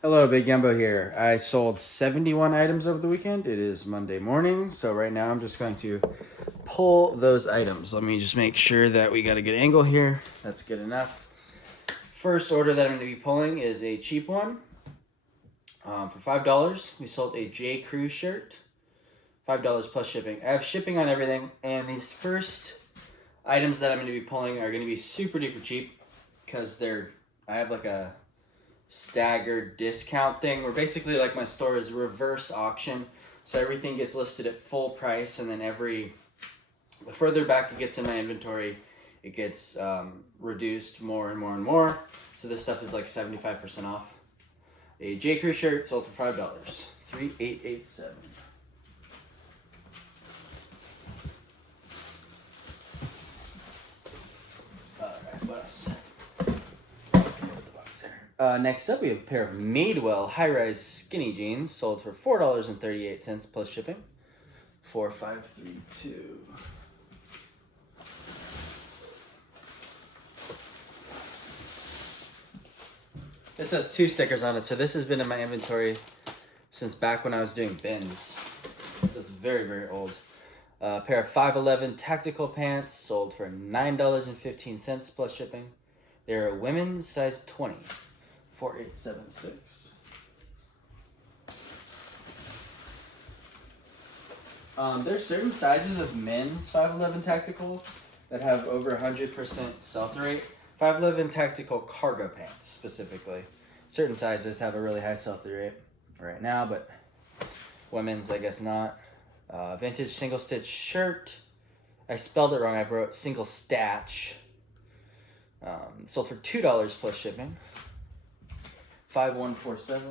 Hello, Big Yumbo here. I sold 71 items over the weekend. It is Monday morning, so right now I'm just going to pull those items. Let me just make sure that we got a good angle here. That's good enough. First order that I'm going to be pulling is a cheap one for $5. We sold a J. Crew shirt, $5 plus shipping. I have shipping on everything, and these first items that I'm going to be pulling are going to be super duper cheap because I have like a staggered discount thing where basically like my store is reverse auction, so everything gets listed at full price, and then the further back it gets in my inventory, it gets reduced more and more and more. So this stuff is like 75% off. A J. Crew shirt sold for $5. 3887. Alright, what else? Next up, we have a pair of Madewell high-rise skinny jeans sold for $4.38 plus shipping. 4532. This has 2 stickers on it, so this has been in my inventory since back when I was doing bins. That's very, very old. A pair of 511 tactical pants sold for $9.15 plus shipping. They're a women's size 20. 4876. There's certain sizes of men's 511 tactical that have over 100% sell-through rate. 511 tactical cargo pants specifically. Certain sizes have a really high sell-through rate right now, but women's I guess not. Vintage single stitch shirt. I spelled it wrong. I wrote single statch. Sold for $2 plus shipping. 5147.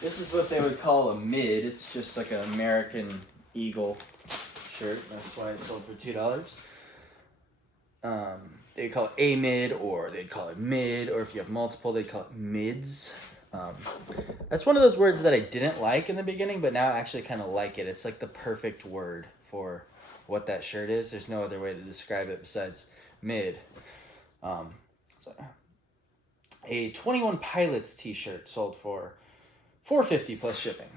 This is what they would call a mid. It's just like an American Eagle shirt. That's why it sold for $2. They call it a mid, or they'd call it mid, or if you have multiple, they'd call it mids. That's one of those words that I didn't like in the beginning, but now I actually kind of like it. It's like the perfect word for what that shirt is. There's no other way to describe it besides mid. So a 21 Pilots t-shirt sold for $4.50 plus shipping.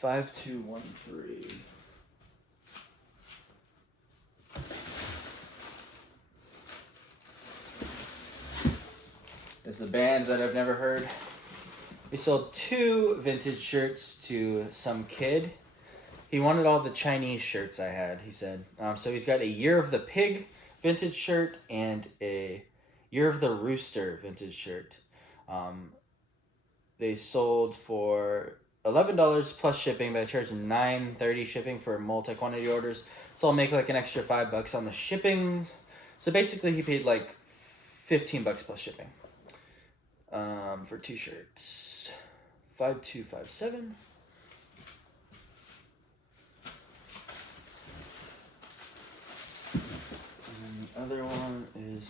5213. This is a band that I've never heard. We sold 2 vintage shirts to some kid. He wanted all the Chinese shirts I had, he said. So he's got a Year of the Pig vintage shirt and a Year of the Rooster vintage shirt. They sold for $11 plus shipping, but I charged $9.30 shipping for multi-quantity orders. So I'll make like an extra $5 on the shipping. So basically he paid like $15 plus shipping for 2 shirts. 5257. The other one is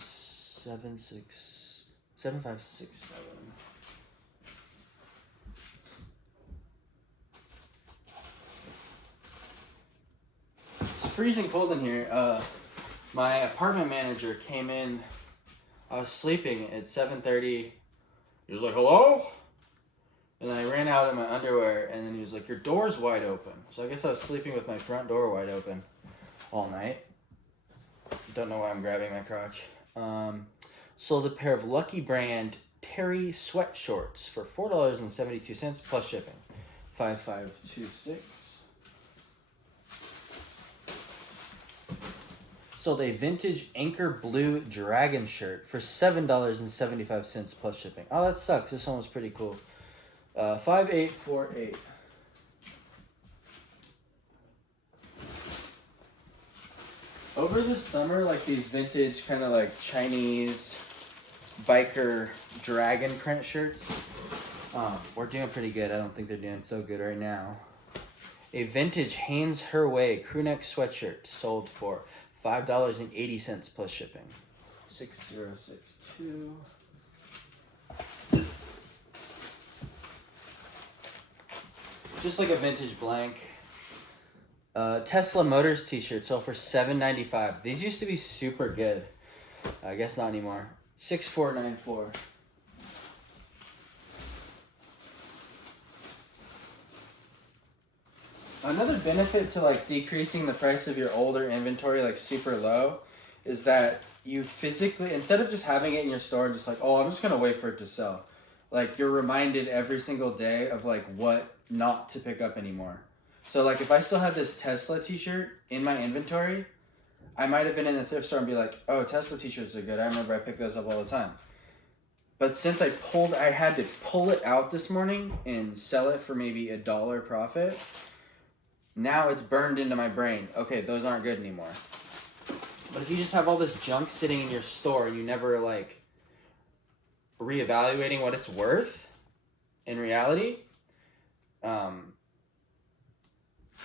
7567. It's freezing cold in here. My apartment manager came in. I was sleeping at 7:30. He was like, "Hello?" And then I ran out in my underwear, and then he was like, "Your door's wide open." So I guess I was sleeping with my front door wide open all night. Don't know why I'm grabbing my crotch. Sold a pair of Lucky Brand Terry sweat shorts for $4.72 plus shipping. 5526. Sold a vintage Anchor Blue Dragon shirt for $7.75 plus shipping. Oh, that sucks. This one was pretty cool. 5848. Over the summer, like these vintage kind of like Chinese biker dragon print shirts, we're doing pretty good. I don't think they're doing so good right now. A vintage Hanes Her Way crewneck sweatshirt sold for $5.80 plus shipping. 6062. Just like a vintage blank. Tesla Motors t-shirt sold for $7.95. These used to be super good. I guess not anymore. 6494. Another benefit to like decreasing the price of your older inventory like super low is that you physically, instead of just having it in your store and just like, oh, I'm just gonna wait for it to sell, like you're reminded every single day of like what not to pick up anymore. So like if I still have this Tesla t-shirt in my inventory, I might have been in the thrift store and be like, oh, Tesla t-shirts are good. I remember I pick those up all the time. But since I had to pull it out this morning and sell it for maybe $1 profit, now it's burned into my brain. Okay, those aren't good anymore. But if you just have all this junk sitting in your store and you never like reevaluating what it's worth in reality, you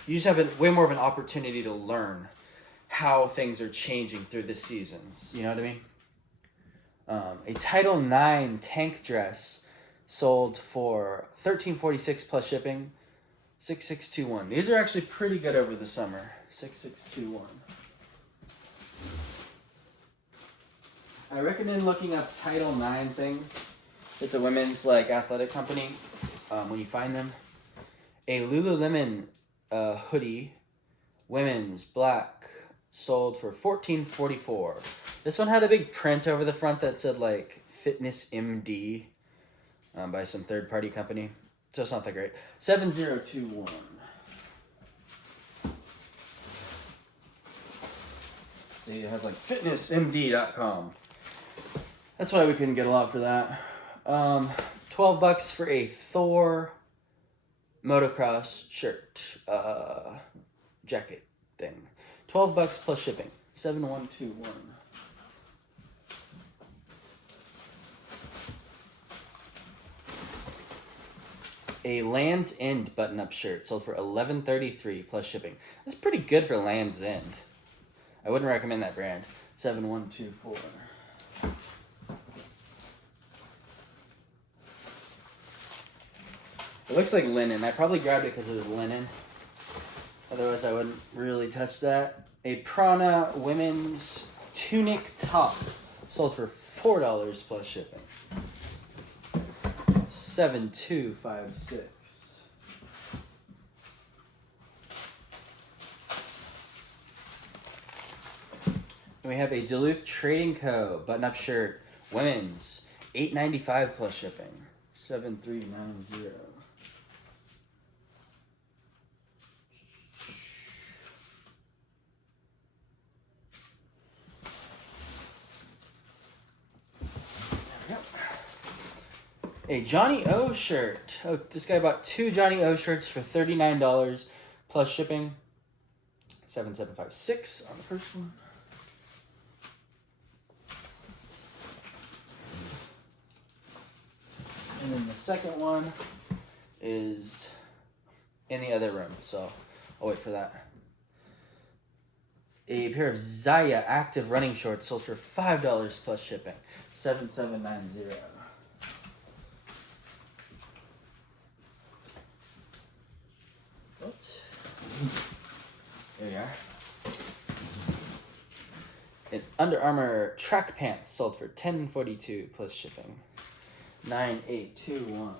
just have way more of an opportunity to learn how things are changing through the seasons. You know what I mean? A Title IX tank dress sold for $13.46 plus shipping. 6621. These are actually pretty good over the summer. 6621. I recommend looking up Title IX things. It's a women's like athletic company. When you find them, a Lululemon hoodie, women's black, sold for $14.44. This one had a big print over the front that said like Fitness MD by some third-party company. So it's not that great. 7021. See, it has like fitnessmd.com. That's why we couldn't get a lot for that. $12 for a Thor motocross shirt, jacket thing. $12 plus shipping. 7121. A Land's End button-up shirt sold for $11.33 plus shipping. That's pretty good for Land's End. I wouldn't recommend that brand. 7124. It looks like linen. I probably grabbed it because it was linen. Otherwise, I wouldn't really touch that. A Prana women's tunic top sold for $4 plus shipping. 7256. And we have a Duluth Trading Co. button-up shirt, women's, $8.95 plus shipping. 7390. A Johnny O shirt. Oh, this guy bought 2 Johnny O shirts for $39 plus shipping. 7756 on the first one. And then the second one is in the other room, so I'll wait for that. A pair of Zaya active running shorts sold for $5 plus shipping. 7790. What? There you are. An Under Armour track pants sold for $10.42 plus shipping. 9821.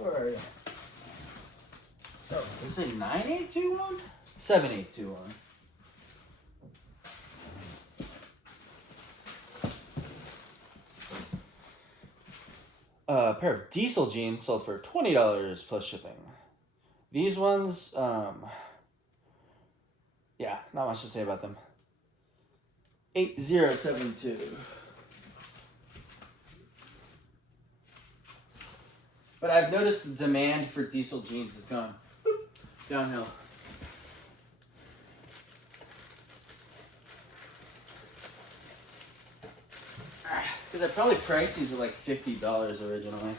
Where are you? Oh, is it 9821? 7821. A pair of diesel jeans sold for $20 plus shipping. These ones, yeah, not much to say about them. 8072. But I've noticed the demand for diesel jeans has gone downhill. Because I probably priced these at like $50 originally.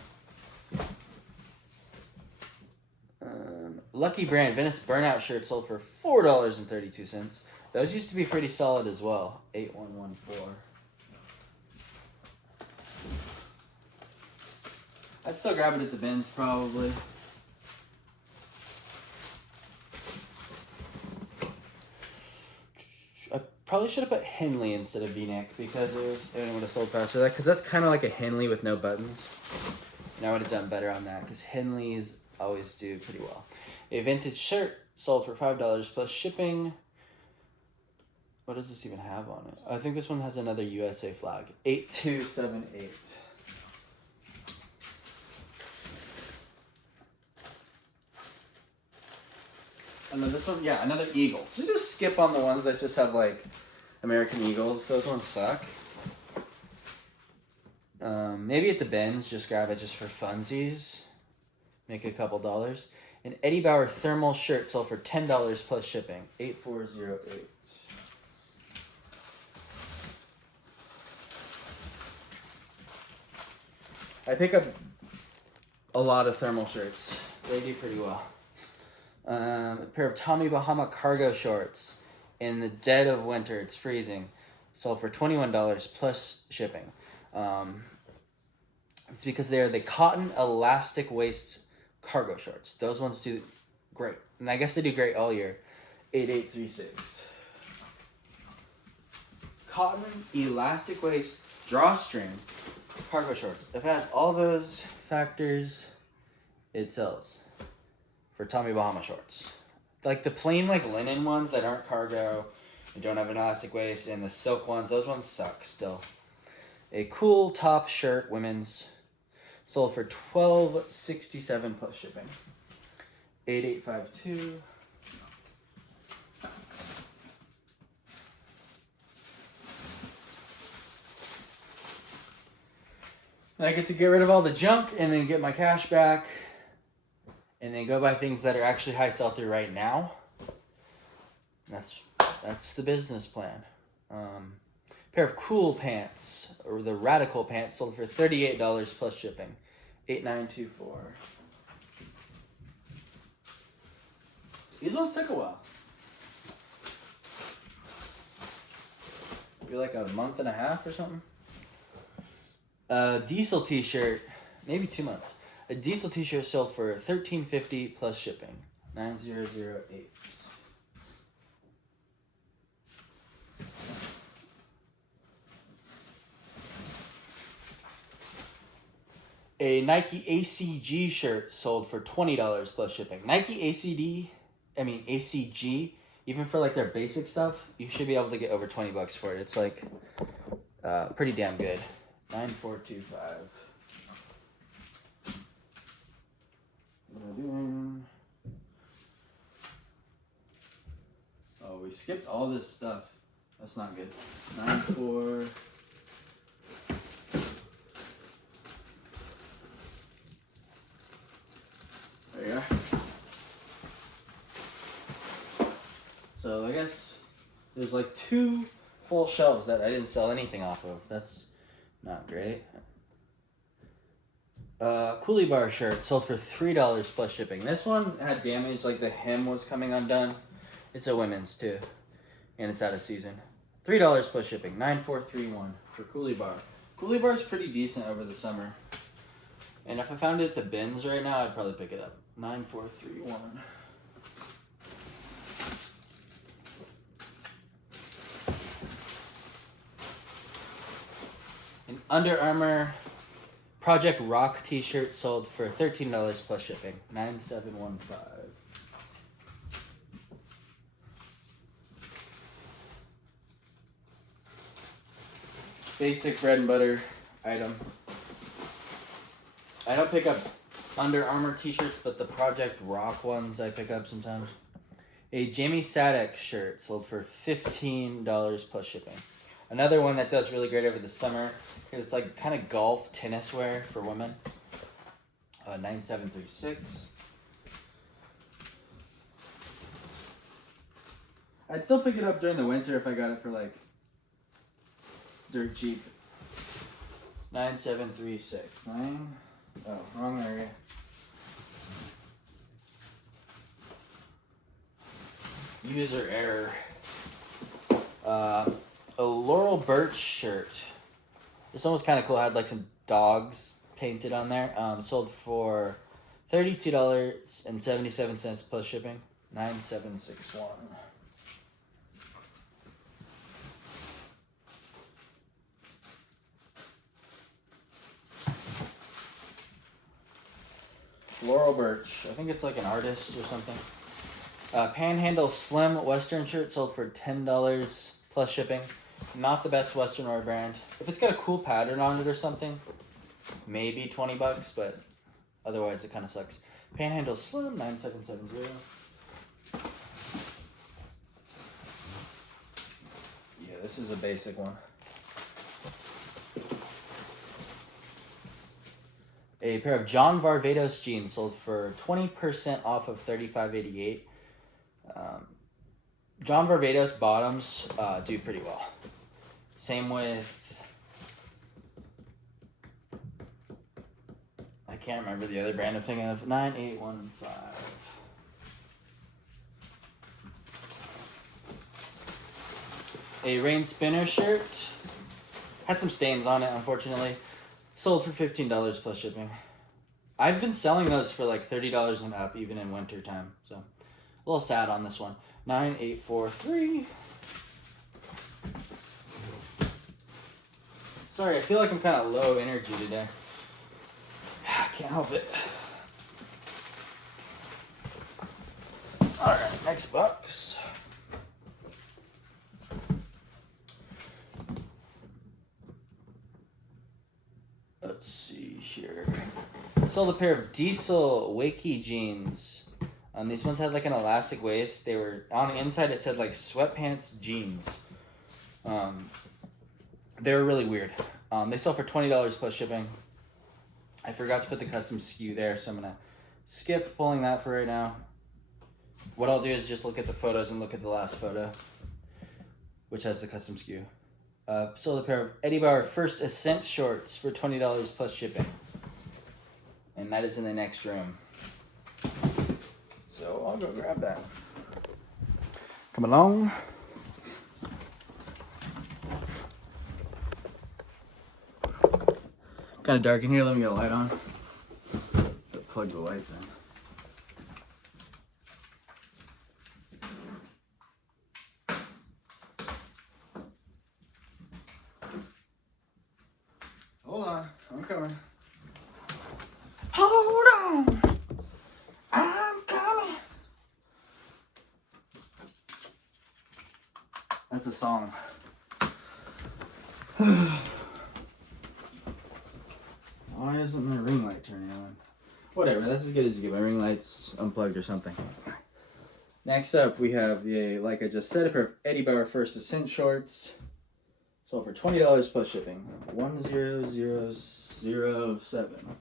Lucky Brand Venice Burnout shirt sold for $4.32. Those used to be pretty solid as well. 8114. I'd still grab it at the bins probably. I probably should have put Henley instead of V-neck because it would have sold faster. Because that's kind of like a Henley with no buttons. And I would have done better on that because Henleys always do pretty well. A vintage shirt sold for $5 plus shipping. What does this even have on it? I think this one has another USA flag. 8278. And then this one, yeah, another eagle. So just skip on the ones that just have like American Eagles. Those ones suck. Maybe at the bins, just grab it just for funsies. Make a couple dollars. An Eddie Bauer thermal shirt sold for $10 plus shipping. 8408. I pick up a lot of thermal shirts. They do pretty well. A pair of Tommy Bahama cargo shorts in the dead of winter. It's freezing. Sold for $21 plus shipping. It's because they're the cotton elastic waist cargo shorts. Those ones do great. And I guess they do great all year. 8836. Cotton elastic waist drawstring cargo shorts. If it has all those factors, it sells for Tommy Bahama shorts. Like the plain like linen ones that aren't cargo and don't have an elastic waist, and the silk ones, those ones suck still. A cool top shirt, women's, sold for $12.67 plus shipping. 8852. I get to get rid of all the junk and then get my cash back and then go buy things that are actually high sell-through right now. That's the business plan. Pair of cool pants, or the Radical pants, sold for $38 plus shipping. 8924. These ones took a while. Maybe like a month and a half or something. Diesel t-shirt, maybe 2 months. A Diesel t-shirt sold for $13.50 plus shipping. 9008. A Nike ACG shirt sold for $20 plus shipping. Nike ACG, even for like their basic stuff, you should be able to get over $20 for it. It's like pretty damn good. 9425. What am I doing? Oh, we skipped all this stuff. That's not good. 94. There you are. So I guess there's like 2 full shelves that I didn't sell anything off of. That's not great. Coolie Bar shirt sold for $3 plus shipping. This one had damage, like the hem was coming undone. It's a women's too, and it's out of season. $3 plus shipping. 9431 for Coolie Bar. Coolie Bar is pretty decent over the summer, and if I found it at the bins right now, I'd probably pick it up. 9431. An Under Armour Project Rock t-shirt sold for $13 plus shipping. 9715. Basic bread and butter item. I don't pick up Under Armour t-shirts, but the Project Rock ones I pick up sometimes. A Jamie Sadek shirt sold for $15 plus shipping. Another one that does really great over the summer because it's like kind of golf tennis wear for women. 9736. I'd still pick it up during the winter if I got it for like dirt cheap. 9736. Oh, wrong area. User error. A Laurel Birch shirt. This one was kind of cool. It had like some dogs painted on there. Sold for $32.77 plus shipping. 9761. Floral Birch. I think it's like an artist or something. Panhandle Slim Western shirt sold for $10 plus shipping. Not the best Western wear brand. If it's got a cool pattern on it or something, maybe $20, but otherwise it kind of sucks. Panhandle Slim 9770. Yeah, this is a basic one. A pair of John Varvatos jeans sold for 20% off of $35.88. John Varvatos bottoms do pretty well. Same with, I can't remember the other brand I'm thinking of. 9815. A rain spinner shirt. Had some stains on it, unfortunately. Sold for $15 plus shipping. I've been selling those for like $30 and up, even in winter time. So a little sad on this one. 9843. Sorry, I feel like I'm kind of low energy today. I can't help it. Alright, next box. Let's see here. Sold a pair of Diesel Wakey jeans. These ones had like an elastic waist. They were on the inside. It said like sweatpants jeans. They were really weird. They sell for $20 plus shipping. I forgot to put the custom SKU there, so I'm gonna skip pulling that for right now. What I'll do is just look at the photos and look at the last photo, which has the custom SKU. Sold a pair of Eddie Bauer First Ascent shorts for $20 plus shipping. And that is in the next room. So I'll go grab that. Come along. Kind of dark in here. Let me get a light on. Plug the lights in. Hold on, I'm coming. Hold on, I'm coming. That's a song. Why isn't my ring light turning on? Whatever, that's as good as you get. My ring light's unplugged or something. Next up, we have the, like I just said, a pair of Eddie Bauer First Ascent shorts. Sold for $20 plus shipping. 10007.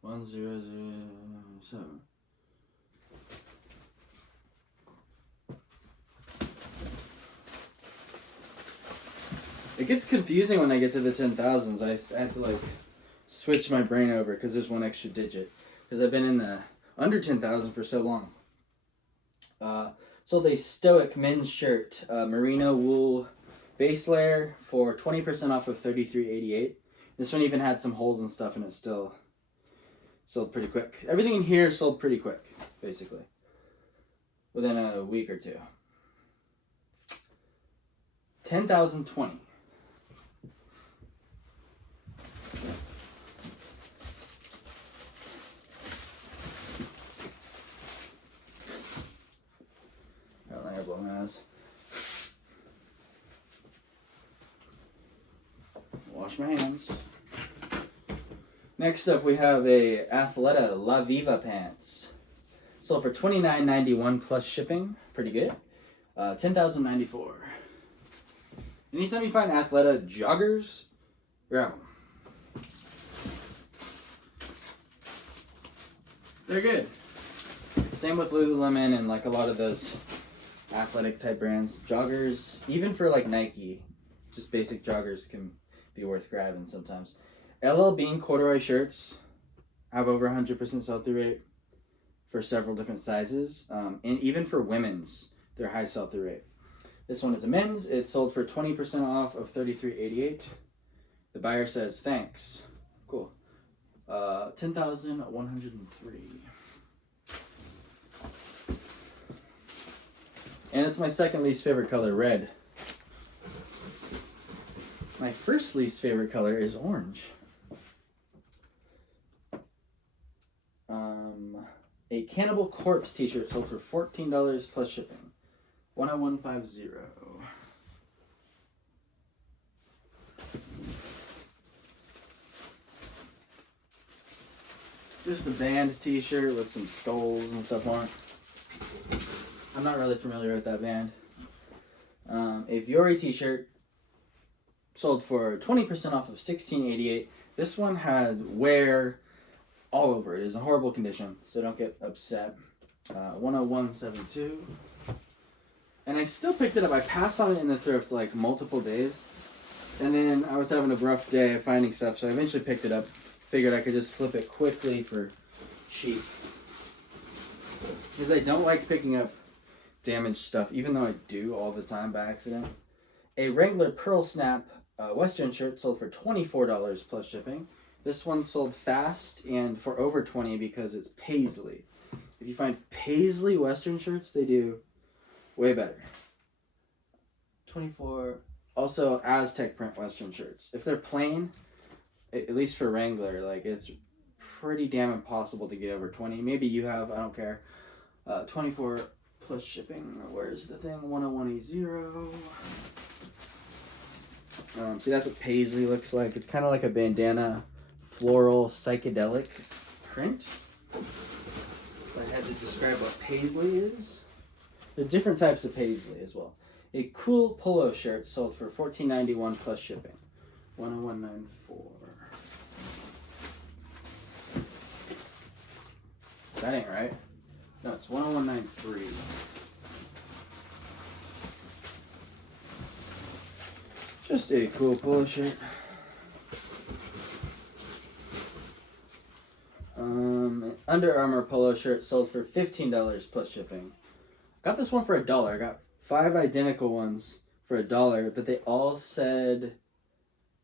1007. It gets confusing when I get to the 10,000s. I had to like switch my brain over because there's one extra digit. Because I've been in the under 10,000 for so long. Sold a Stoic men's shirt, merino wool base layer for 20% off of $33.88. This one even had some holes and stuff, and it still sold pretty quick. Everything in here sold pretty quick, basically, within a week or two. 10,020. Wash my hands. Next up, we have a Athleta La Viva pants. Sold for $29.91 plus shipping. Pretty good. 10,094. Anytime you find Athleta joggers, grab them. They're good. Same with Lululemon and like a lot of those athletic type brands. Joggers, even for like Nike, just basic joggers can be worth grabbing sometimes. LL Bean corduroy shirts have over 100% sell-through rate for several different sizes. And even for women's, they're high sell-through rate. This one is a men's. It sold for 20% off of $33.88. The buyer says, thanks. Cool. 10,103. And it's my second least favorite color, red. My first least favorite color is orange. Cannibal Corpse t-shirt sold for $14 plus shipping. 10150. Just a band t-shirt with some skulls and stuff on it. I'm not really familiar with that band. A Viore t-shirt sold for 20% off of $16.88. This one had wear all over it. It's in horrible condition, so don't get upset. 10172. And I still picked it up. I passed on it in the thrift like multiple days. And then I was having a rough day of finding stuff, so I eventually picked it up. Figured I could just flip it quickly for cheap. Because I don't like picking up damaged stuff, even though I do all the time by accident. A Wrangler Pearl Snap Western shirt sold for $24 plus shipping. This one sold fast and for over $20 because it's paisley. If you find paisley Western shirts, they do way better. 24. Also, Aztec print Western shirts. If they're plain, at least for Wrangler, like it's pretty damn impossible to get over 20. Maybe you have, I don't care. 24 plus shipping. Where's the thing? 10180. See, that's what paisley looks like. It's kind of like a bandana, floral, psychedelic print. If I had to describe what paisley is. There are different types of paisley as well. A cool polo shirt sold for $14.91 plus shipping. 10194. That ain't right. No, it's 10193. Just a cool polo shirt. Under Armour polo shirt sold for $15 plus shipping. Got this one for $1. I got 5 identical ones for $1, but they all said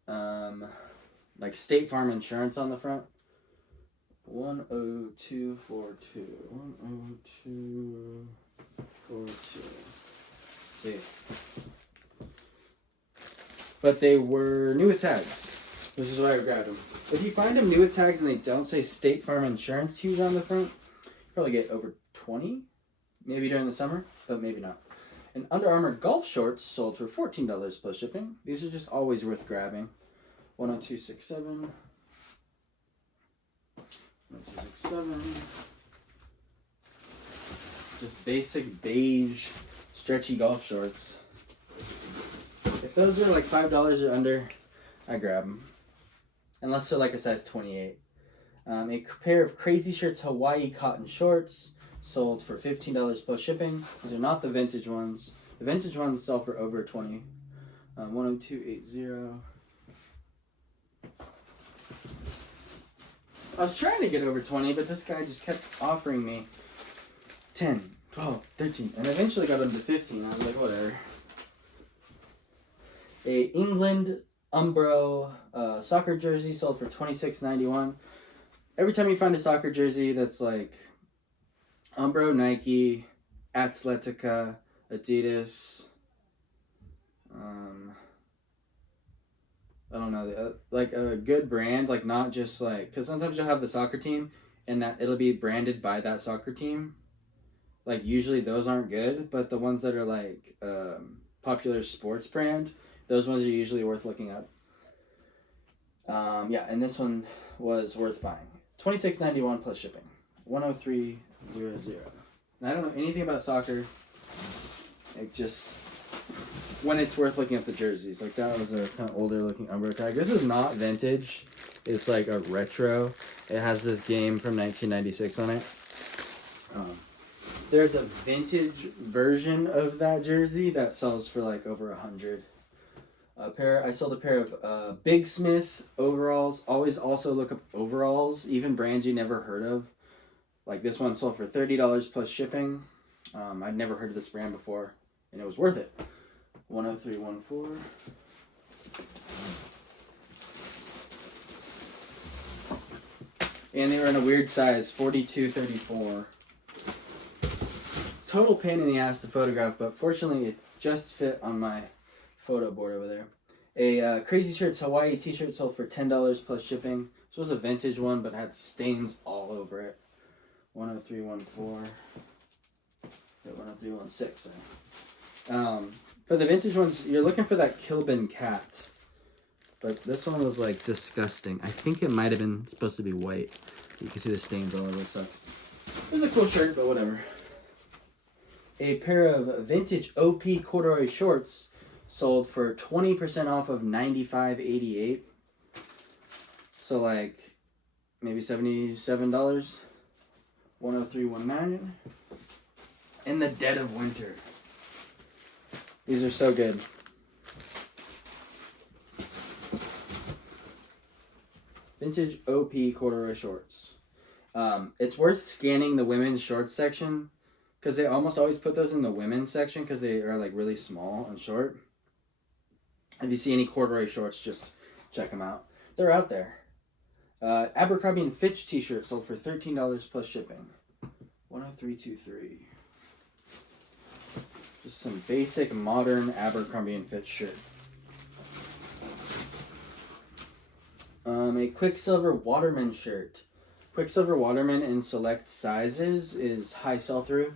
like State Farm insurance on the front. 10242. 10242. See. But they were new with tags, which is why I grabbed them. If you find them new with tags and they don't say State Farm insurance huge on the front, you probably get over 20, maybe during the summer, but maybe not. And Under Armour golf shorts sold for $14 plus shipping. These are just always worth grabbing. 10267. 10267. Just basic beige stretchy golf shorts. If those are like $5 or under, I grab them. Unless they're like a size 28. A pair of Crazy Shirts Hawaii cotton shorts sold for $15 plus shipping. These are not the vintage ones. The vintage ones sell for over 20. 10280. I was trying to get over 20, but this guy just kept offering me 10, 12, 13, and eventually got up to 15. I was like, whatever. A England Umbro soccer jersey sold for $26.91. Every time you find a soccer jersey that's like Umbro, Nike, Atletica, Adidas, I don't know, like a good brand, like not just like, because sometimes you'll have the soccer team and that it'll be branded by that soccer team. Like usually those aren't good, but the ones that are like popular sports brand, those ones are usually worth looking up. Yeah, and this one was worth buying. $26.91 plus shipping. 10300. And I don't know anything about soccer. It just, when it's worth looking up the jerseys. Like that was a kind of older looking Umbro tag. This is not vintage. It's like a retro. It has this game from 1996 on it. There's a vintage version of that jersey that sells for like over $100. I sold a pair of Big Smith overalls. Always also look up overalls, even brands you never heard of. Like this one sold for $30 plus shipping. I'd never heard of this brand before, and it was worth it. 10314. And they were in a weird size, 42-34. Total pain in the ass to photograph, but fortunately it just fit on my photo board over there. A Crazy Shirts Hawaii t-shirt sold for $10 plus shipping. This was a vintage one, but had stains all over it. 10314. 10316. For the vintage ones, you're looking for that Kilbin cat. But this one was like disgusting. I think it might have been supposed to be white. You can see the stains all over. It sucks. It was a cool shirt, but whatever. A pair of vintage OP corduroy shorts sold for 20% off of $95.88. So like maybe $77. 10319. In the dead of winter. These are so good. Vintage OP corduroy shorts. It's worth scanning the women's shorts section because they almost always put those in the women's section because they are like really small and short. If you see any corduroy shorts, just check them out. They're out there. Abercrombie and Fitch t-shirt sold for $13 plus shipping. 10323. Just some basic modern Abercrombie and Fitch shirt. A Quicksilver Waterman shirt. Quicksilver Waterman in select sizes is high sell-through.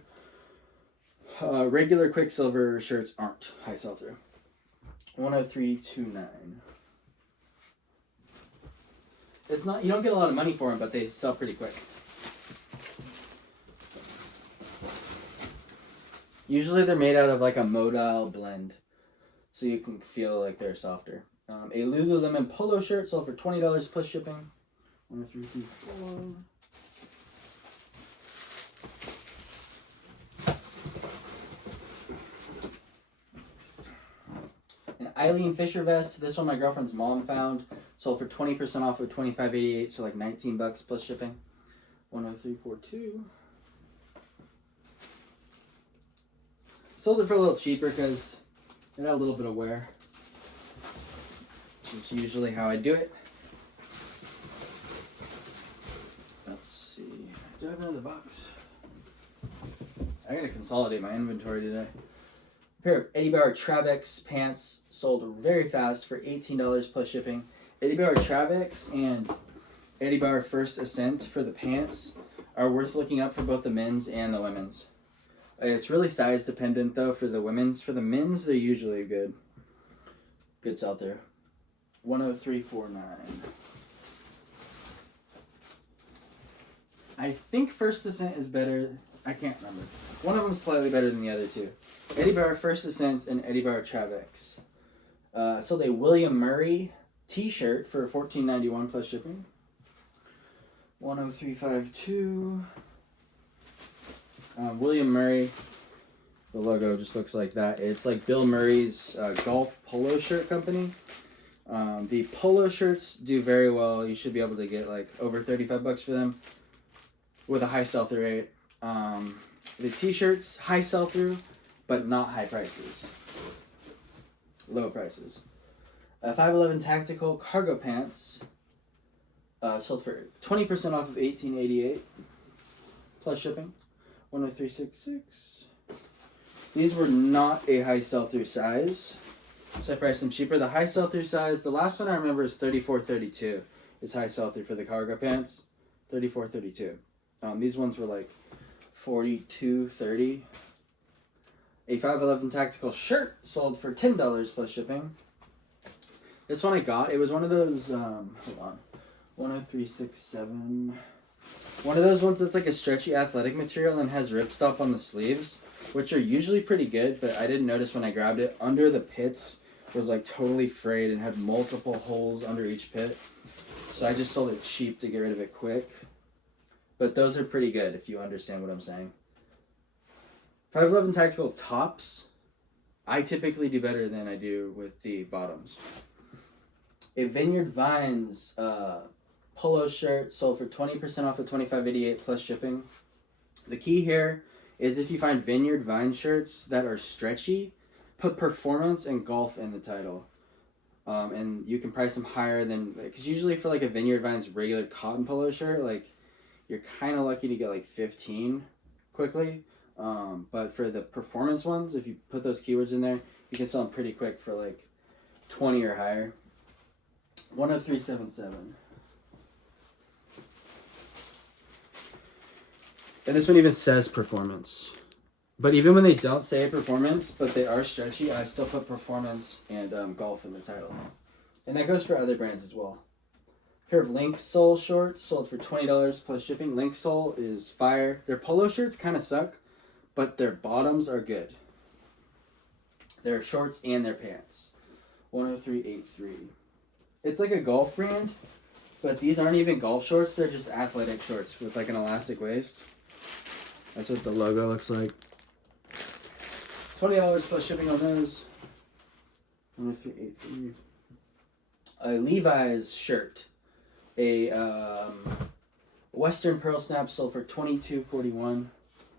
Regular Quicksilver shirts aren't high sell-through. 10329. It's not, you don't get a lot of money for them, but they sell pretty quick. Usually they're made out of like a modal blend, so you can feel like they're softer. A Lululemon polo shirt sold for $20 plus shipping. 10324. An Eileen Fisher vest. This one my girlfriend's mom found. Sold for 20% off of $25.88, so like $19 plus shipping. 10342. Sold it for a little cheaper because it had a little bit of wear. Which is usually how I do it. Let's see. Do I have another box? I gotta consolidate my inventory today. A pair of Eddie Bauer Travex pants sold very fast for $18 plus shipping. Eddie Bauer Travex and Eddie Bauer First Ascent for the pants are worth looking up for both the men's and the women's. It's really size dependent though for the women's. For the men's, they're usually good. Good sell there. 10349. I think First Ascent is better. I can't remember. One of them is slightly better than the other two. Eddie Bauer First Ascent and Eddie Bauer Travex. Sold a William Murray t-shirt for $14.91 plus shipping. 10352. William Murray. The logo just looks like that. It's like Bill Murray's golf polo shirt company. The polo shirts do very well. You should be able to get like over $35 for them with a high sell-through rate. The t-shirts, high sell-through, but not high prices. Low prices. 511 Tactical cargo pants sold for 20% off of $18.88 plus shipping. 10366. These were not a high sell-through size, so I priced them cheaper. The high sell-through size, the last one I remember is 3432. Is high sell-through for the cargo pants. 3432. These ones were like 42.30. A 511 Tactical shirt sold for $10 plus shipping. This one I got. It was one of those. Hold on. 10367. One of those ones that's like a stretchy athletic material and has ripstop on the sleeves, which are usually pretty good, but I didn't notice when I grabbed it. Under the pits was like totally frayed and had multiple holes under each pit. So I just sold it cheap to get rid of it quick. But those are pretty good if you understand what I'm saying. 511 Tactical tops, I typically do better than I do with the bottoms. A Vineyard Vines polo shirt sold for 20% off of $25.88 plus shipping. The key here is if you find Vineyard Vine shirts that are stretchy, put performance and golf in the title. And you can price them higher than, because usually for like a Vineyard Vines regular cotton polo shirt, like you're kind of lucky to get like 15 quickly. But for the performance ones, if you put those keywords in there, you can sell them pretty quick for like 20 or higher. 10377. And this one even says performance. But even when they don't say performance, but they are stretchy, I still put performance and golf in the title. And that goes for other brands as well. Pair of Link Sole shorts sold for $20 plus shipping. Link Sole is fire. Their polo shirts kind of suck, but their bottoms are good. Their shorts and their pants. 103.83. It's like a golf brand, but these aren't even golf shorts. They're just athletic shorts with like an elastic waist. That's what the logo looks like. $20 plus shipping on those. 103.83. A Levi's shirt. A Western Pearl Snap sold for $22.41.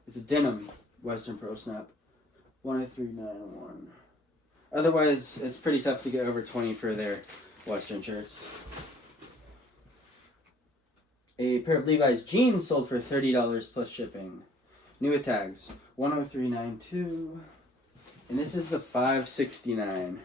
It's a denim Western Pearl Snap. 103.91. Otherwise, it's pretty tough to get over 20 for their Western shirts. A pair of Levi's jeans sold for $30 plus shipping. New with tags. 103.92. And this is the 569.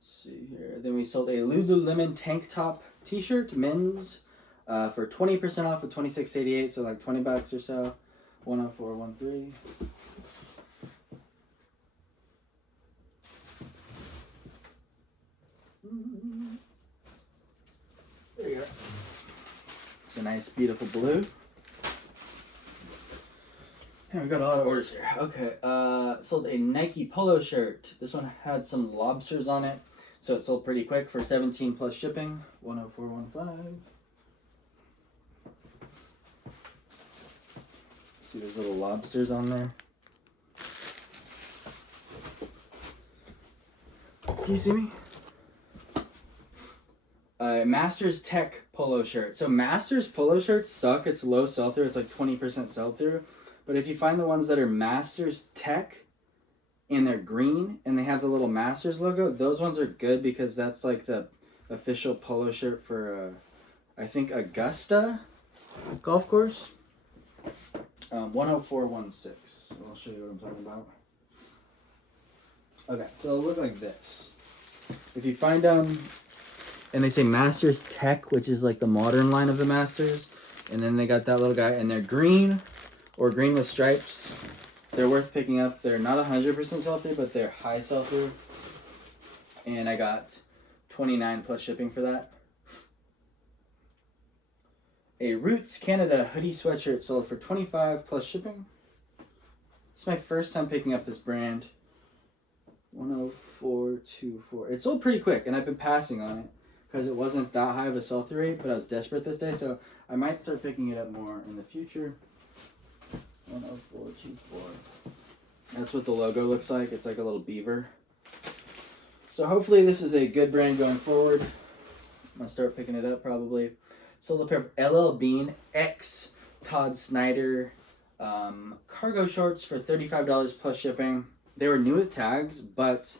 See here. Then we sold a Lululemon tank top t-shirt, men's, for 20% off of $26.88, so like $20 or so. 104.13. There you go. It's a nice, beautiful blue. And we got a lot of orders here. Okay, sold a Nike polo shirt. This one had some lobsters on it. So it sold pretty quick for $17 plus shipping. 104.15. See those little lobsters on there? Can you see me? Masters Tech polo shirt. So Masters polo shirts suck. It's low sell-through. It's like 20% sell-through. But if you find the ones that are Masters Tech, and they're green and they have the little Masters logo, those ones are good because that's like the official polo shirt for I think Augusta golf course. 104.16. I'll show you what I'm talking about. Okay, so it'll look like this. If you find and they say Masters Tech, which is like the modern line of the Masters, and then they got that little guy and they're green or green with stripes. They're worth picking up. They're not 100% sell-through, but they're high sell-through. And I got $29 plus shipping for that. A Roots Canada hoodie sweatshirt sold for $25 plus shipping. It's my first time picking up this brand. 104.24. It sold pretty quick, and I've been passing on it because it wasn't that high of a sell-through rate, but I was desperate this day, so I might start picking it up more in the future. 104.24. That's what the logo looks like. It's like a little beaver. So hopefully this is a good brand going forward. I'm going to start picking it up probably. Sold a pair of LL Bean X Todd Snyder cargo shorts for $35 plus shipping. They were new with tags, but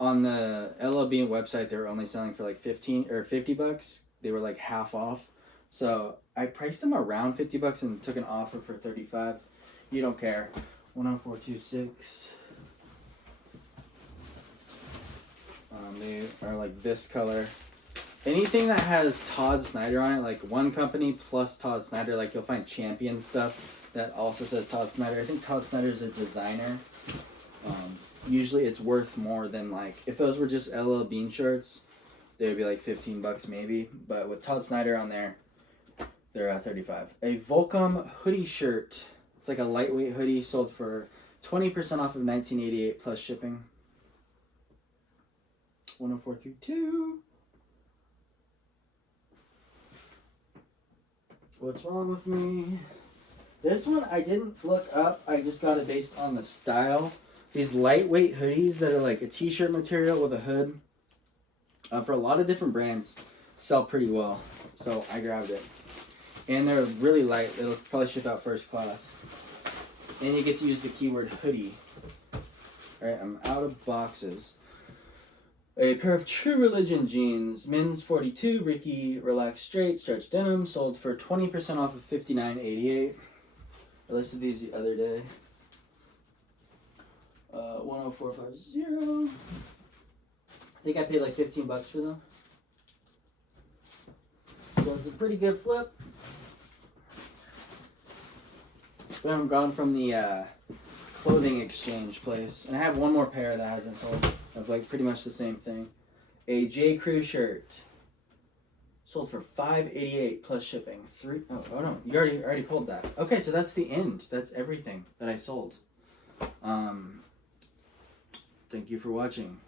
on the LL Bean website they were only selling for like 15 or $50. They were like half off. So I priced them around $50 and took an offer for $35. You don't care. 104.26. They are like this color. Anything that has Todd Snyder on it, like one company plus Todd Snyder, like you'll find Champion stuff that also says Todd Snyder. I think Todd Snyder is a designer. Usually it's worth more than like, if those were just LL Bean shirts, they would be like $15 maybe. But with Todd Snyder on there, they're at $35. A Volcom hoodie shirt. It's like a lightweight hoodie sold for 20% off of $19.88 plus shipping. 104.32. What's wrong with me? This one I didn't look up. I just got it based on the style. These lightweight hoodies that are like a t-shirt material with a hood. For a lot of different brands, sell pretty well. So I grabbed it. And they're really light. It'll probably ship out first class. And you get to use the keyword hoodie. Alright, I'm out of boxes. A pair of True Religion jeans, men's 42, Ricky Relaxed Straight, stretch denim, sold for 20% off of $59.88. I listed these the other day. 104.50. I think I paid like $15 for them. was a pretty good flip. I'm gone from the clothing exchange place. And I have one more pair that hasn't sold of like pretty much the same thing. A J. Crew shirt. Sold for $5.88 plus shipping. Oh no, you already pulled that. Okay, so that's the end. That's everything that I sold. Thank you for watching.